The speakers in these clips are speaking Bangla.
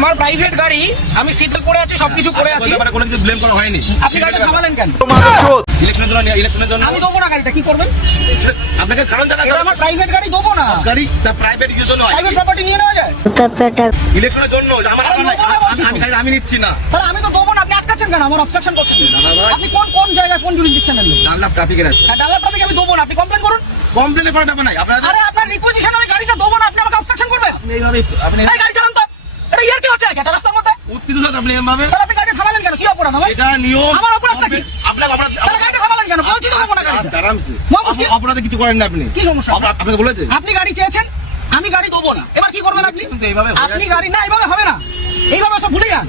আমার প্রাইভেট গাড়ি, আমি সিট বেল্ট পরে আছি, সবকিছু করে আছি, কোনো কিছু ব্লেম করা হয়নি। আপনি গাড়িটা থামালেন কেন? ইলেকশনের জন্য আমি দেবো না গাড়িটা, কি করবেন? আপনাকে কারণ জানা এটা আমার প্রাইভেট গাড়ি, দেবো না। গাড়ি তা প্রাইভেট ইউজের জন্য প্রাইভেট প্রপার্টি নিয়ে নেওয়া যায়? ইলেকশনের জন্য আমার আমি নিচ্ছি না। তাহলে আমি তো দেবো না, আপনি আটকাচ্ছেন কেন? আমার অবস্ট্রাকশন করছেন। দাদা ভাই, আপনি কোন জায়গায় কোন জুরিসডিকশন নেন? ডাল্লাপ ট্রাফিকের আছে। ডাল্লাপ ট্রাফিক আমি দেবো না, আপনি কমপ্লেন করুন। কমপ্লেন করা যাবে না। আরে আপনার রিকুইজিশন, আমি গাড়িটা দেবো না, আপনি আমাকে অবস্ট্রাকশন করবেন? আপনি এইভাবে এই গাড়ি চালান তো, এটা ইয়ার কি হচ্ছে একটা রাস্তার মধ্যে? উত্তেজিত আপনি এভাবে, তাহলে আপনি গাড়ি থামালেন কেন? কি অপরাধ আমার? এটা নিয়ম। আমার অপরাধটা কি? আপনাকে অপরাধ, তাহলে গাড়িটা থামালেন কেন? বলছি তো দেবো না গাড়িটা। আরামসে মুশকিল। অপরাধে কিছু করেন না আপনি। কি সমস্যা? আপনাকে বলেছে আপনি গাড়ি চেয়েছেন, আমি গাড়ি দেবো না, এবার কি করবেন আপনি? এইভাবে আপনি গাড়ি না, এইভাবে হবে না, এইভাবে সব ভুলে যান।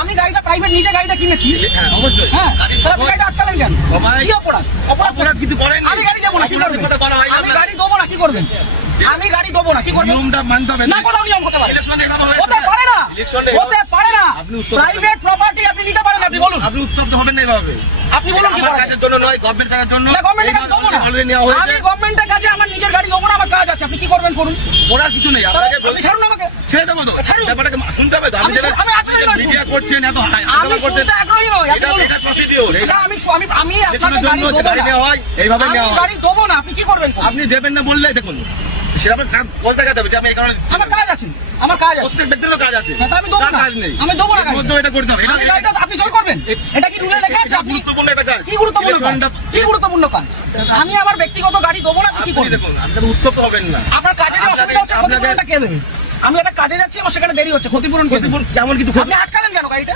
আমি গাড়িটা প্রাইভেট, নিজে গাড়িটা কিনেছি। হ্যাঁ অবশ্যই। হ্যাঁ, তাহলে আপনি গাড়িটা আটকালেন কেন? সবাই কি অপরাধ? অপরাধ কিছু করেন। আমি গাড়ি দেবো না, কি করবেন? কথা বলা হয় না। আমি গাড়ি দেবো না, কি করবেন? আমি গাড়ি দেবো না, কি করবেন? নিয়মটা মানতে হবে। না, কোথাও নিয়ম হতে পারে? ইলেকশনে এইভাবে হয়েছে। হতে পারে না, ইলেকশনে হতে পারে না। আপনি উত্তর প্রাইভেট প্রপার্টি আপনি নিতে পারেন, আপনি বলুন। আপনি উত্তপ্ত হবেন না এইভাবে। আপনি বলুন কি আমার করা কাজের জন্য নয়, গভর্নমেন্ট কাজের জন্য। না, গভর্নমেন্টের কাছে দেবো না। অলরেডি নেওয়া হয়েছে। আমি গভর্নমেন্টের কাছে আমার নিজের গাড়ি দেবো না, আমার কাজ আছে, আপনি কি করবেন করুন। ওরার কিছু নেই। তাহলে আপনাকে আপনি ছাড়ুন আমাকে। ছেড়ে দেবো তো। ছাড়ুন। ব্যাপারটাকে শুনতে হবে তো। আমি আগ্রহী নই। মিডিয়া করছেন, এত আমি হাঙ্গামা করছেন। শুনতে আগ্রহী নই, আপনি এটা বলুন। এটা প্রসিডিওর। না, আমি আপনাকে ইলেকশনের গাড়ি জন্য দেবো গাড়ি না। নেওয়া হয়, এইভাবে আমি নেওয়া হয়। গাড়ি দেবো না, আপনি কি করবেন করুন। আপনি দেবেন না বললে দেখুন সেটা আপনার কাজ দেখাতে হবে যে আমি এই কারণে দিচ্ছি। আমার কাজ আছে, আমার কাজ আছে। প্রত্যেক ব্যক্তির তো কাজ আছে। না, তা আমি দেবো তার না। কাজ নেই। আমি দেবো না এর গাড়ি। মধ্যেও এটা করতে হবে। আমি গাড়িটা আপনি জয় করবেন, এটা কি রুলে লেখা আছে? এটা আপনি গুরুত্বপূর্ণ একটা কাজ। কি গুরুত্বপূর্ণ কাজ? ইলেকশনটা কি গুরুত্বপূর্ণ কাজ? আমি আমার ব্যক্তিগত গাড়ি দেবো না, আপনি কি আপনি করবেন? দেখুন, আপনি উত্তপ্ত হবেন না। আপনার কাজে যে অসুবিধা হচ্ছে, ক্ষতিপূরণটা কে দেবে? আমি একটা কাজে যাচ্ছি, আমার সেখানে দেরি হচ্ছে, ক্ষতিপূরণ কে দেবে? কেমন কিছু আপনি আটকালেন কেন গাড়িটা?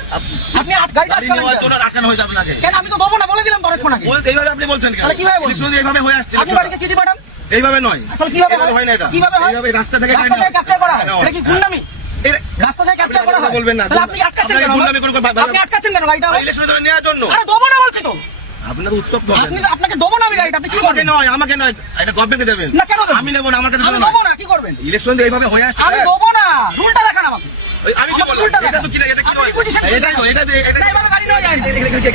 আপনি গাড়িটা গাড়ি আটকালেন নেওয়ার কেন? জন্য রাখানো হয়েছে আপনাকে। কেন? আমি তো দেবো না বলে দিলাম তো অনেকক্ষণ আগে। এইভাবে আপনি বলছেন কেন? তাহলে কিভাবে বলছেন? ইলেকশনে এইভাবে হয়ে আসছে। আপনি বাড়িতে চিঠি পাঠান। এইভাবে নয়। তাহলে কিভাবে এইভাবে হয় না এটা। কিভাবে হয়? এইভাবে রাস্তা থেকে রাস্তা থেকে ক্যাপচার করা হয়? এটা কি গুন্ডামি? এটা- রাস্তা থেকে ক্যাপচার করা আপনি হয়? বলবেন না। তাহলে আপনি আটকাচ্ছেন আপনাকে কেন? গুন্ডামি করে আপনি আটকাচ্ছেন কেন গাড়িটা? ইলেকশনের জন্য নেওয়ার জন্য। আরে দেবো না বলছি তো। আপনার উত্তপ্ত হবেন। আপনাকে দেবো না আমি গাড়িটা, আপনি কি আমাকে করবেন? নয়, আমাকে নয়, এটা গভর্নমেন্টকে দেবেন। না, কেন দেবেন? আমি নেব না, আমার কাছে আমি নয়। দেবো না, কি করবেন? ইলেকশন এইভাবে হয়ে আসছে। আমি দেবো না, রুলটা দেখান আমাকে। আমি কি আমাকে বললাম? রুলটা এটা দেখান। তো কি না, এটা কি আপনি নয়? requisition এটা তো, এটা তো, এটা না, এভাবে গাড়ি নেওয়া যায় না।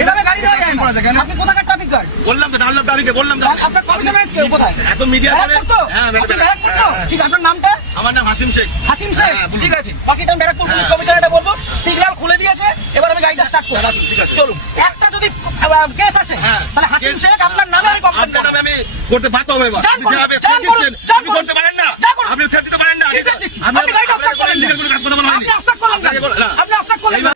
এভাবে গাড়ি নেওয়া যায় না। আপনি কোথাকার ট্রাফিক গার্ড? বললাম তো, ডানলপ ট্রাফিকে বললাম তো। আপনার কমিশনারেট কোথায়? এত মিডিয়া করে। ব্যারাকপুর তো? হ্যাঁ, আপনি ব্যারাকপুর তো? ঠিক আছে, আপনার নামটা? আমার নাম হাসিম শেখ। হাসিম শেখ? হ্যাঁ, বলুন। ঠিক আছে, বাকিটা আমি ব্যারাকপুর পুলিশ হ্যাঁ। কমিশনারেটে বলবো। সিগন্যাল খুলে দিয়েছে, এবার আমি গাড়িটা স্টার্ট করব। ঠিক আছে। চলুন। একটা যদি কেস আসে, হ্যাঁ। তাহলে হাসিম শেখ আপনার নামে আমি কমপ্লেন আপনার করব। নামে আমি করতে বাধ্য হবো এবার। যান আপনি করুন, যেভাবে যান threat করুন, দিচ্ছেন, যান আপনি করুন। করতে পারেন না। যান করুন। আপনি threat দিতে পারেন না। কি threat দিচ্ছি? আমি আপনি গাড়িটা আপনাকে start করলেন legal কেন? কোনো কাজ করতে বলা হয়নি। আপনি অফসার করলেন কেন? আপনাকে বলা- আপনি অফসার করলেন কেন?